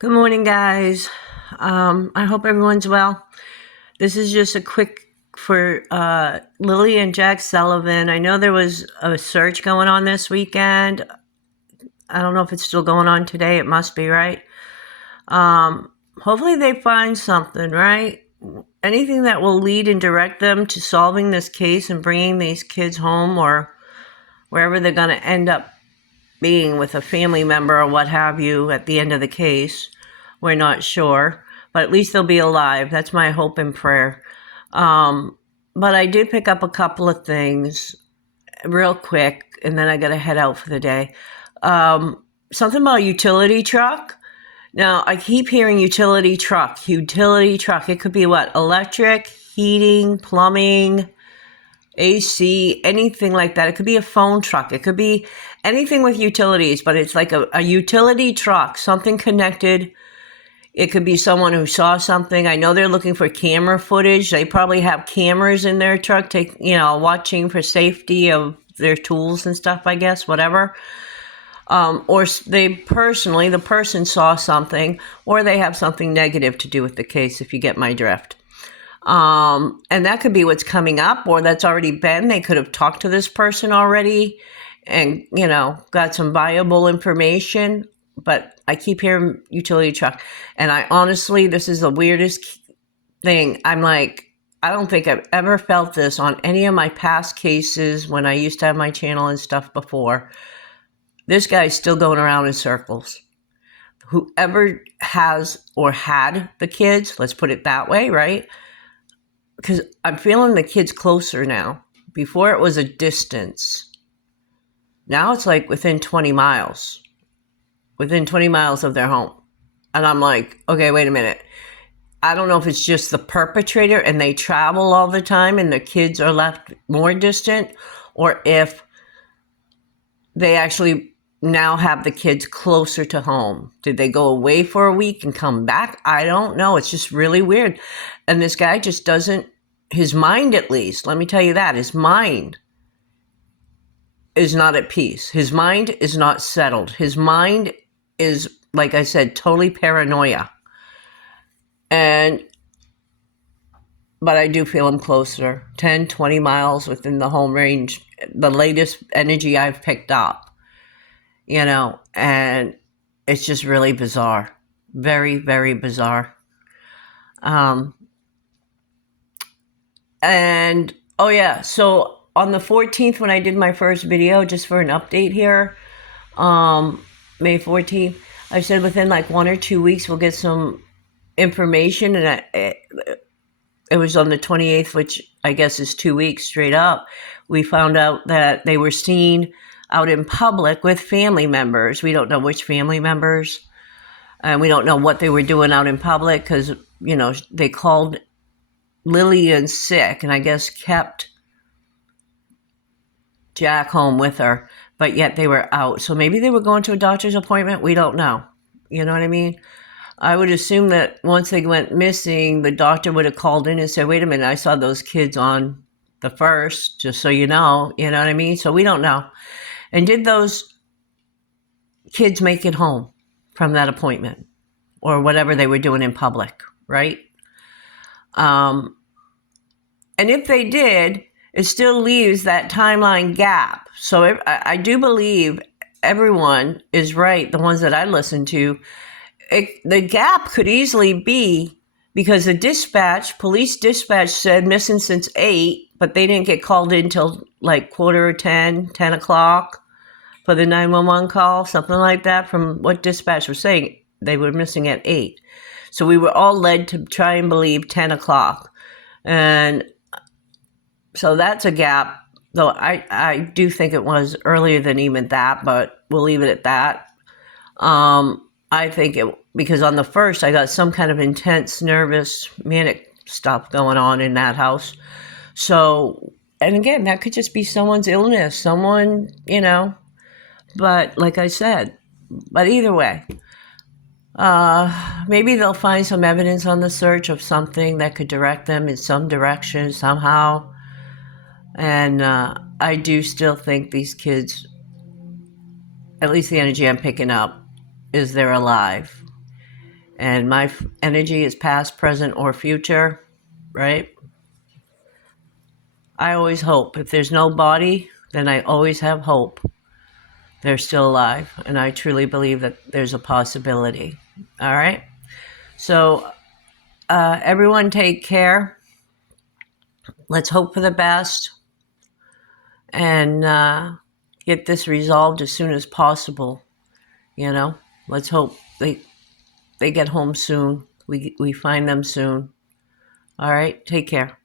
Good morning, guys. I hope everyone's well. This is just a quick for Lilly&Jack Sullivan. I know there was a search going on this weekend. I don't know if it's still going on today. It must be, right? Hopefully they find something, right? Anything that will lead and direct them to solving this case and bringing these kids home or wherever they're going to end up being with a family member or what have you at the end of the case. We're not sure, but at least they'll be alive. That's my hope and prayer. But I did pick up a couple of things real quick, and then I got to head out for the day. Something about utility truck. Now, I keep hearing utility truck. It could be what? Electric, heating, plumbing, AC, anything like that. It could be a phone truck. It could be anything with utilities, but it's like a utility truck, something connected. It could be someone who saw something. I know they're looking for camera footage. They probably have cameras in their truck, watching for safety of their tools and stuff, I guess, whatever. Or the person saw something, or they have something negative to do with the case, if you get my drift. And that could be what's coming up, or that's already been. They could have talked to this person already and, got some viable information. But I keep hearing utility truck. And I honestly, this is the weirdest thing. I'm like, I don't think I've ever felt this on any of my past cases when I used to have my channel and stuff before. This guy's still going around in circles. Whoever has or had the kids, let's put it that way, right? Because I'm feeling the kids closer now. Before it was a distance. Now it's like within 20 miles. Within 20 miles of their home. And I'm like, okay, wait a minute. I don't know if it's just the perpetrator and they travel all the time and the kids are left more distant, or if they actually now have the kids closer to home. Did they go away for a week and come back? I don't know. It's just really weird. And this guy just doesn't, his mind at least, let me tell you that, his mind is not at peace. His mind is not settled. His mind is, like I said, totally paranoia. But I do feel him closer, 10, 20 miles within the home range, the latest energy I've picked up, and it's just really bizarre. Very, very bizarre. So on the 14th, when I did my first video, just for an update here, May 14th, I said within like 1 or 2 weeks we'll get some information, and it was on the 28th, which I guess is 2 weeks straight up. We found out that they were seen out in public with family members. We don't know which family members, and we don't know what they were doing out in public because, they called Lily in sick and I guess kept Jack home with her. But yet they were out. So maybe they were going to a doctor's appointment. We don't know. You know what I mean? I would assume that once they went missing, the doctor would have called in and said, wait a minute, I saw those kids on the 1st, just so you know what I mean? So we don't know. And did those kids make it home from that appointment or whatever they were doing in public, right? And if they did, it still leaves that timeline gap. So I do believe everyone is right, the ones that I listen to. The gap could easily be because the police dispatch said missing since 8, but they didn't get called in till like 9:45, 10 o'clock for the 911 call, something like that, from what dispatch was saying. They were missing at 8. So we were all led to try and believe 10 o'clock. And so that's a gap, though I do think it was earlier than even that, but we'll leave it at that. I think because on the 1st, I got some kind of intense, nervous, manic stuff going on in that house. So, and again, that could just be someone's illness, but like I said, but either way, maybe they'll find some evidence on the search of something that could direct them in some direction somehow. And I do still think these kids, at least the energy I'm picking up, is they're alive. And my energy is past, present, or future, right? I always hope. If there's no body, then I always have hope. They're still alive. And I truly believe that there's a possibility. All right? So everyone take care. Let's hope for the best. And get this resolved as soon as possible. You know? Let's hope they get home soon. We find them soon. All right? Take care.